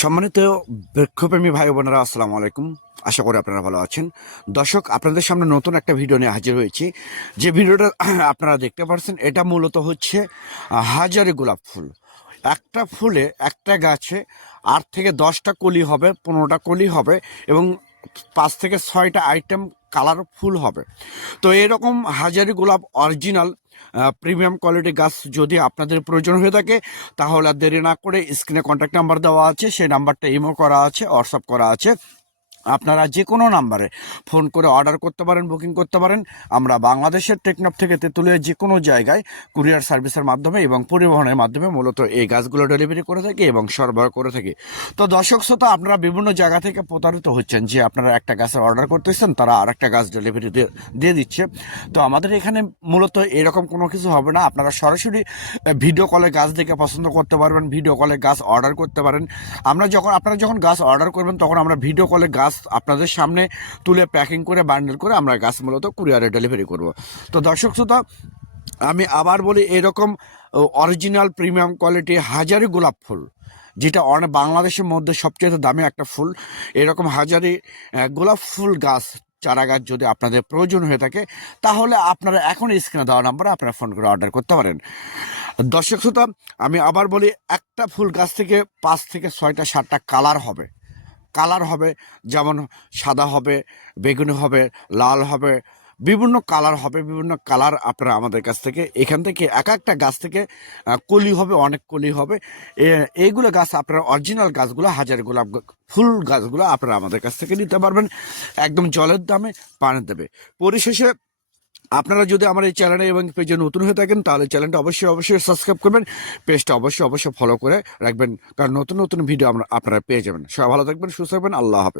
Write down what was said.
সম্মানিত বৃক্ষপ্রেমী ভাই বোনেরা, আসসালামু আলাইকুম। আশা করি আপনারা ভালো আছেন। দর্শক, আপনাদের সামনে নতুন একটা ভিডিও নিয়ে হাজির হয়েছি। যে ভিডিওটা আপনারা দেখতে পাচ্ছেন, এটা মূলত হচ্ছে হাজারি গোলাপ ফুল। একটা ফুলে, একটা গাছে 8 থেকে 10টা কলি হবে, 15টা কলি হবে এবং 5 থেকে 6টা আইটেম কালার ফুল হবে। তো এরকম হাজারি গোলাপ অরিজিনাল প্রিমিয়াম কোয়ালিটি গাছ যদি আপনাদের প্রয়োজন হয়ে থাকে, তাহলে আর দেরি না করে স্ক্রিনে কন্ট্যাক্ট নাম্বার দেওয়া আছে, সেই নাম্বারটা ইমো করা আছে, হোয়াটসঅ্যাপ করা আছে। আপনারা যে কোনো নাম্বারে ফোন করে অর্ডার করতে পারেন, বুকিং করতে পারেন। আমরা বাংলাদেশের টেকনাফ থেকে তেঁতুলিয়া যে কোনো জায়গায় কুরিয়ার সার্ভিসের মাধ্যমে এবং পরিবহনের মাধ্যমে মূলত এই গাছগুলো ডেলিভারি করে থাকি এবং সরবরাহ করে থাকি। তো দর্শক শ্রোতা, আপনারা বিভিন্ন জায়গা থেকে প্রতারিত হচ্ছেন যে আপনারা একটা গাছের অর্ডার করতেছেন, তারা আর একটা গাছ ডেলিভারি দিয়ে দিচ্ছে। তো আমাদের এখানে মূলত এরকম কোনো কিছু হবে না। আপনারা সরাসরি ভিডিও কলে গাছ দেখে পছন্দ করতে পারবেন, ভিডিও কলে গাছ অর্ডার করতে পারেন। আপনারা যখন গাছ অর্ডার করবেন, তখন আমরা ভিডিও কলে গাছ আপনাদের সামনে তুলে প্যাকিং করে বান্ডেল করে আমরা গাছ মূলত কুরিয়ারে ডেলিভারি করব। তো দর্শক শ্রোতা, আমি আবার বলি, এরকম অরিজিনাল প্রিমিয়াম কোয়ালিটি হাজারি গোলাপ ফুল, যেটা অনেক বাংলাদেশের মধ্যে সবচেয়ে দামি একটা ফুল, এরকম হাজারি গোলাপ ফুল গাছ চারা গাছ যদি আপনাদের প্রয়োজন হয়ে থাকে, তাহলে আপনারা এখন স্ক্রিনে দেওয়া নাম্বারে আপনারা ফোন করে অর্ডার করতে পারেন। দর্শক শ্রোতা, আমি আবার বলি, একটা ফুল গাছ থেকে 5 থেকে 6টা 7টা কালার হবে। যেমন সাদা হবে, বেগুনি হবে, লাল হবে, বিভিন্ন কালার হবে। বিভিন্ন কালার আপনারা আমাদের কাছ থেকে, এখান থেকে এক একটা গাছ থেকে কলি হবে, অনেক কলি হবে। এইগুলো গাছ আপনারা অরিজিনাল গাছগুলো, হাজার গোলাপ ফুল গাছগুলো আপনারা আমাদের কাছ থেকে নিতে পারবেন একদম জলের দামে, পানির দেবে। পরিশেষে আপনারা যদি আমার এই চ্যানেলে এবং পেজে নতুন হয়ে থাকেন, তাহলে চ্যানেলটা অবশ্যই সাবস্ক্রাইব করবেন, পেজটা অবশ্যই ফলো করে রাখবেন, কারণ নতুন নতুন ভিডিও আপনারা পেয়ে যাবেন। সবাই ভালো থাকবেন, সুস্থ থাকবেন। আল্লাহ হাফেজ।